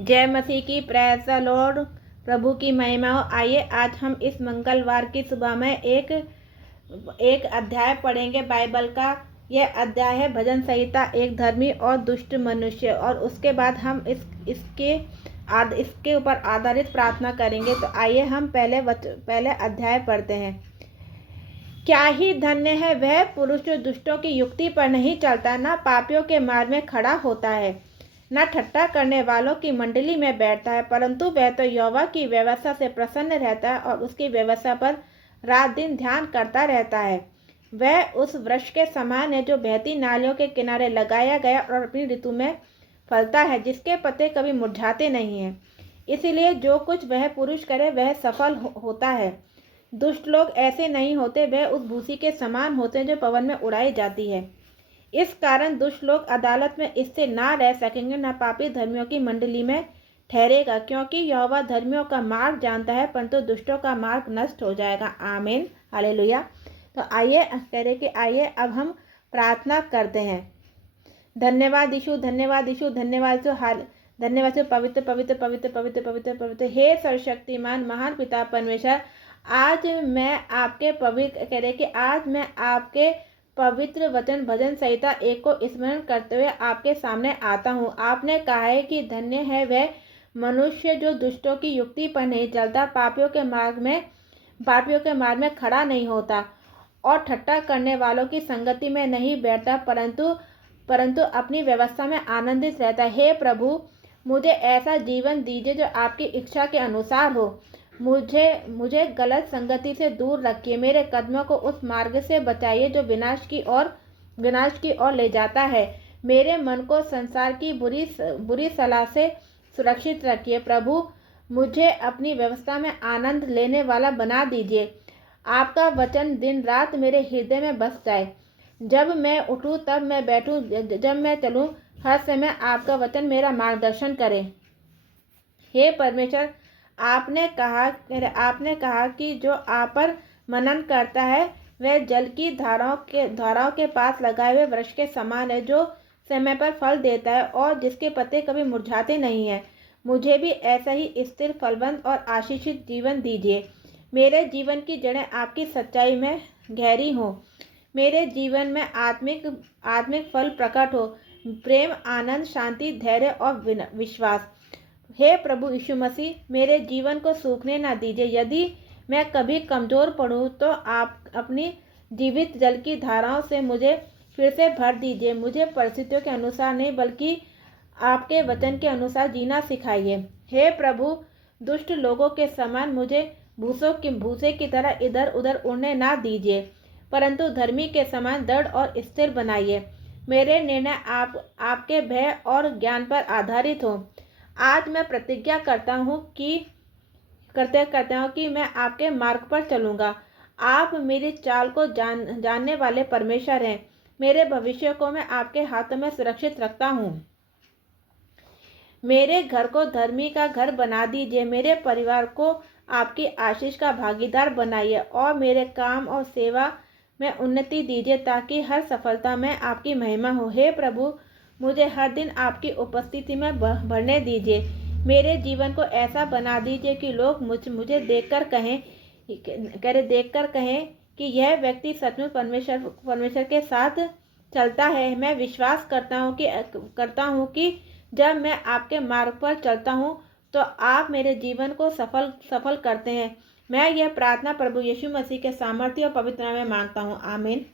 जय मसीह की, praise the Lord. प्रभु की महिमा हो। आइए आज हम इस मंगलवार की सुबह में एक अध्याय पढ़ेंगे बाइबल का। यह अध्याय है भजन संहिता, एक धर्मी और दुष्ट मनुष्य। और उसके बाद हम इसके ऊपर आधारित प्रार्थना करेंगे। तो आइए हम पहले अध्याय पढ़ते हैं। क्या ही धन्य है वह पुरुष जो दुष्टों की युक्ति पर नहीं चलता, न पापियों के मार्ग में खड़ा होता है, न ठट्ठा करने वालों की मंडली में बैठता है, परंतु वह तो यहोवा की व्यवस्था से प्रसन्न रहता है और उसकी व्यवस्था पर रात दिन ध्यान करता रहता है। वह उस वृक्ष के समान है जो बहती नालियों के किनारे लगाया गया और अपनी ऋतु में फलता है, जिसके पत्ते कभी मुरझाते नहीं हैं। इसीलिए जो कुछ वह पुरुष करे वह सफल होता है। दुष्ट लोग ऐसे नहीं होते, वह उस भूसी के समान होते हैं जो पवन में उड़ाई जाती है। इस कारण दुष्ट लोग अदालत में इससे ना रह सकेंगे, न पापी धर्मियों की मंडली में ठहरेगा, क्योंकि यहोवा धर्मियों का मार्ग जानता है, परंतु दुष्टों का मार्ग नष्ट हो जाएगा। आमीन, हालेलुया। तो आइए अब हम प्रार्थना करते हैं। धन्यवाद यीशु, धन्यवाद यीशु, धन्यवाद यीशु, धन्यवाद यीशु। पवित्र पवित्र पवित्र पवित्र पवित्र पवित्र हे सर्वशक्तिमान महान पिता परमेश्वर, आज मैं आपके पवित्र वचन भजन संहिता 1 को स्मरण करते हुए आपके सामने आता हूँ। आपने कहा है कि धन्य है वह मनुष्य जो दुष्टों की युक्ति पर नहीं चलता, पापियों के मार्ग में खड़ा नहीं होता और ठट्ठा करने वालों की संगति में नहीं बैठता, परंतु अपनी व्यवस्था में आनंदित रहता है। हे प्रभु, मुझे ऐसा जीवन दीजिए जो आपकी इच्छा के अनुसार हो। मुझे गलत संगति से दूर रखिए। मेरे कदमों को उस मार्ग से बचाइए जो विनाश की ओर ले जाता है। मेरे मन को संसार की बुरी सलाह से सुरक्षित रखिए। प्रभु, मुझे अपनी व्यवस्था में आनंद लेने वाला बना दीजिए। आपका वचन दिन रात मेरे हृदय में बस जाए। जब मैं उठूं तब मैं बैठूं, जब मैं चलूं, हर समय आपका वचन मेरा मार्गदर्शन करे। हे परमेश्वर, आपने कहा कि जो आप पर मनन करता है वह जल की धाराओं के पास लगाए हुए वृक्ष के समान है, जो समय पर फल देता है और जिसके पत्ते कभी मुरझाते नहीं हैं। मुझे भी ऐसा ही स्थिर, फलवंत और आशीषित जीवन दीजिए। मेरे जीवन की जड़ें आपकी सच्चाई में गहरी हों। मेरे जीवन में आत्मिक फल प्रकट हो, प्रेम, आनंद, शांति, धैर्य और विश्वास। हे प्रभु यीशु मसीह, मेरे जीवन को सूखने ना दीजिए। यदि मैं कभी कमज़ोर पड़ूं तो आप अपनी जीवित जल की धाराओं से मुझे फिर से भर दीजिए। मुझे परिस्थितियों के अनुसार नहीं, बल्कि आपके वचन के अनुसार जीना सिखाइए। हे प्रभु, दुष्ट लोगों के समान मुझे भूसे की तरह इधर उधर उड़ने ना दीजिए, परंतु धर्मी के समान दृढ़ और स्थिर बनाइए। मेरे निर्णय आपके भय और ज्ञान पर आधारित हों। आज मैं प्रतिज्ञा करता हूँ कि मैं आपके मार्ग पर चलूँगा। आप मेरी चाल को जानने वाले परमेश्वर हैं। मेरे भविष्य को मैं आपके हाथों में सुरक्षित रखता हूँ। मेरे घर को धर्मी का घर बना दीजिए। मेरे परिवार को आपकी आशीष का भागीदार बनाइए और मेरे काम और सेवा में उन्नति दीजिए, ताकि हर सफलता में आपकी महिमा हो। हे प्रभु, मुझे हर दिन आपकी उपस्थिति में भरने दीजिए। मेरे जीवन को ऐसा बना दीजिए कि लोग मुझे देखकर कहें कि यह व्यक्ति सचमुच परमेश्वर के साथ चलता है। मैं विश्वास करता हूँ कि जब मैं आपके मार्ग पर चलता हूँ तो आप मेरे जीवन को सफल करते हैं। मैं यह प्रार्थना प्रभु यीशु मसीह के सामर्थ्य और पवित्र नाम में मांगता हूँ। आमीन।